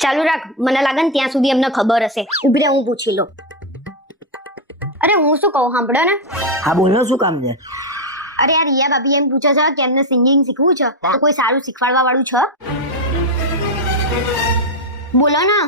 ચાલુ રાખ મને લાગે ને ત્યાં સુધી એમને ખબર હશે. ઊભી રહે હું પૂછી લઉં. અરે હું શું કહું સાંભળો ને. હા બોલો શું કામ છે? અરે યાર રિયા ભાભી એમ પૂછે છે કે એમને સિંગિંગ શીખવું છે? તો કોઈ સારું શીખવાડવા વાળું છે? બોલો ને.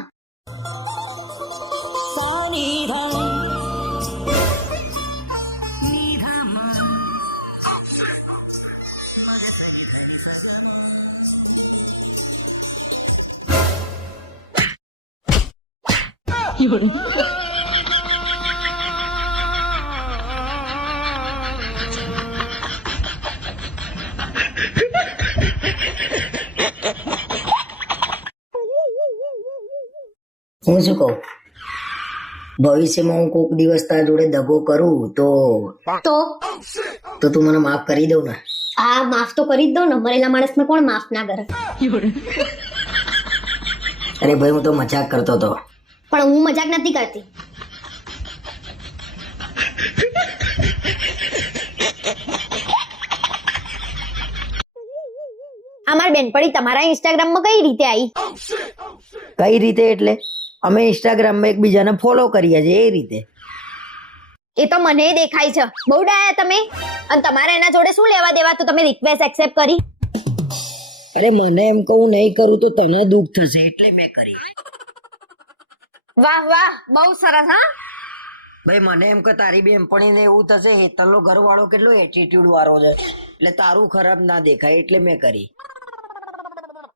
હું શું કહું? ભવિષ્યમાં હું કોઈક દિવસ તારા જોડે દગો કરું તો? તો? તો તું મને માફ કરી દઉં ને. આ માફ તો કરી જ દઉં ને. મરેલા માણસને કોણ માફ ના કરે? અરે ભાઈ હું તો મજાક કરતો હતો. પણ હું મજાક નથી કરતી. અમાર બેનપણી તમારા ઇન્સ્ટાગ્રામમાં કઈ રીતે આવી કઈ રીતે એટલે? અમે ઇન્સ્ટાગ્રામમાં એકબીજાને ફોલો કરીએ છીએ એ રીતે. એ તો મને દેખાય છે. બહુ ડાયા તમે. અને તમારે એના જોડે શું લેવા દેવા? તો તમે રિક્વેસ્ટ એક્સેપ્ટ કરી. અરે મને એમ કહું નહીં કરું તો તને દુઃખ થશે એટલે મેં કરી. વાહ વાહ બહુ સરસ હા? ભાઈ મને એમ કે તારી બેનપણીને એવું થશે હેતલનો ઘરવાળો કેટલો એટીટ્યુડ વાળો છે. એટલે તારું ખરાબ ના દેખાય એટલે મેં કરી.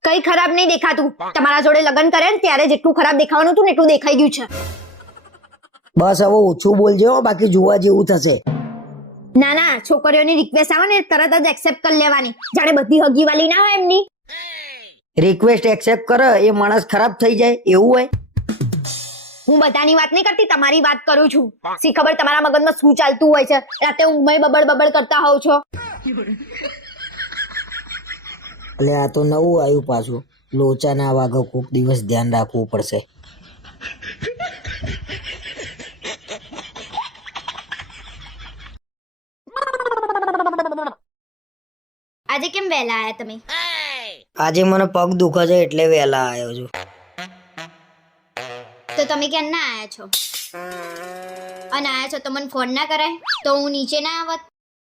કઈ ખરાબ નહીં દેખાતું. તમારા જોડે લગ્ન કરે ને ત્યારે જેટલું ખરાબ દેખાવાનું હતું ને એટલું દેખાઈ ગયું છે. બસ હવે ઓછું બોલજો બાકી જોવા જેવું થશે. ના ના છોકરીઓની રિક્વેસ્ટ આવે ને તરત જ એક્સેપ્ટ કરી લેવાની. જાણે બધી હગીવાલી ના હોય એમની. રિક્વેસ્ટ એક્સેપ્ટ કરે એ માણસ ખરાબ થઈ જાય એવું હોય? હું બધાની વાત નહીં કરતી તમારી વાત કરું છું. સી ખબર તમારા મગજમાં શું ચાલતું હોય છે? રાતે ઊંઘમાં બબડ બબડ કરતા હોવ છો. એટલે આ તો નવું આવ્યું પાછું. લોચાના વાઘો કોક દિવસ ધ્યાન રાખવું પડશે. આજે કેમ વહેલા આયા તમે? આજે મને પગ દુખે છે એટલે વહેલા આવ્યો છું. તો તમે ક્યાં ના આવ્યા છો? અને આવ્યા છો તો મને ફોન ના કરાય? તો હું નીચે ના આવત?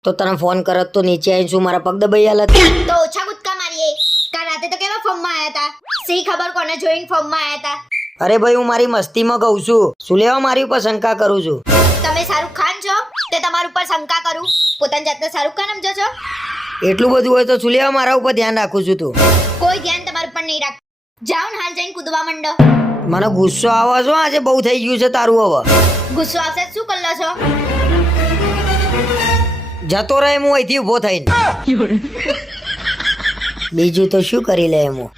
તો તને ફોન કરત તો નીચે આવીને શું મારા પગ દબાઈ હાલત તો ઓછા કૂદકા મારીએ. કાલ રાતે તો કેવા ફોર્મમાં આવ્યા હતા સી ખબર કોને જોઈને ફોર્મમાં આવ્યા હતા અરે ભાઈ હું મારી મસ્તીમાં કહું છું. શું લેવા મારી ઉપર શંકા કરું છું? તમે શાહરુખ ખાન છો? તે તમારા ઉપર શંકા કરું. પોતાની જાતને શાહરુખ ખાન સમજો છો? એટલું બધું હોય તો શું લેવા મારા ઉપર ધ્યાન રાખું છું તું? કોઈ ધ્યાન તમારા ઉપર નહીં રાખ જાઓ હાલ જઈને કૂદવા માંડો. મને ગુસ્સો આવે છે? આજે બહુ થઈ ગયું છે તારું હવે. ગુસ્સો આવશે શું કરલો છો? જતો રહે હું અહીંથી ઊભો થઈને. બીજું તો શું કરી લે એમ હું?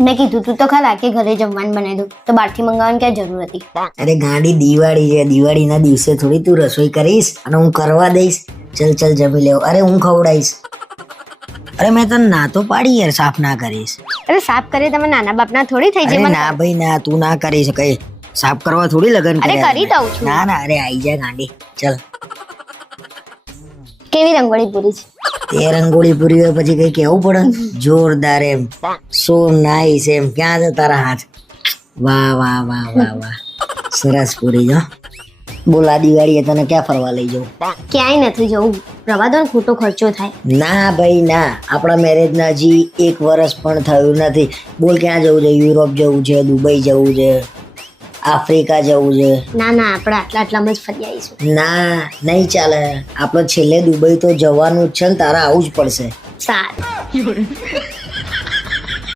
મેં કીધું તું તો ખરા કે ઘરે જમવાનું બનાવી દઉં તો બહારથી મંગાવવાની ક્યાં જરૂર હતી? અરે ગાડી દિવાળી છે દિવાળીના દિવસે થોડી તું રસોઈ કરીશ અને હું કરવા દઈશ. ચલ ચલ જમી લેવ. અરે હું ખવડાવીશ. અરે મેં તને ના તો પાડી યાર સાફ ના કરીશ. અરે સાફ કરી તમે નાના બાપના થોડી થઈ જાય ના ભાઈ ના તું ના કરી શકે સાફ કરવા થોડી લગન અરે કરી દઉં છું. ના ના અરે આઈ જા ગાંડી ચલ. કેવી રંગોળી પૂરી છે? તે રંગોળી પૂરી હોય પછી કઈ કેવું પડે? જોરદાર એમ સો નાઈસ એમ ક્યાં છે તારા હાથ? વાહ વાહ વાહ વાહ વાહ. સરસ પૂરી જો બોલા દિવાળીએ તને ક્યાં ફરવા લઈ જવું? ક્યાંય નથી જવું. રવા દો ને ખોટો ખર્ચો થાય. ના ભાઈ ના. આપણા મેરેજના હજી એક વર્ષ પણ થયું નથી. બોલ ક્યાં જવું છે? યુરોપ જવું છે દુબઈ જવું છે આફ્રિકા જવું છે? ના ના આપણે આટલા આટલામાં જ ફરી આવીશું. ના નહીં ચાલે. આપણે છેલ્લે દુબઈ તો જવાનું જ છે ને તારા આવું જ પડશે. સારું.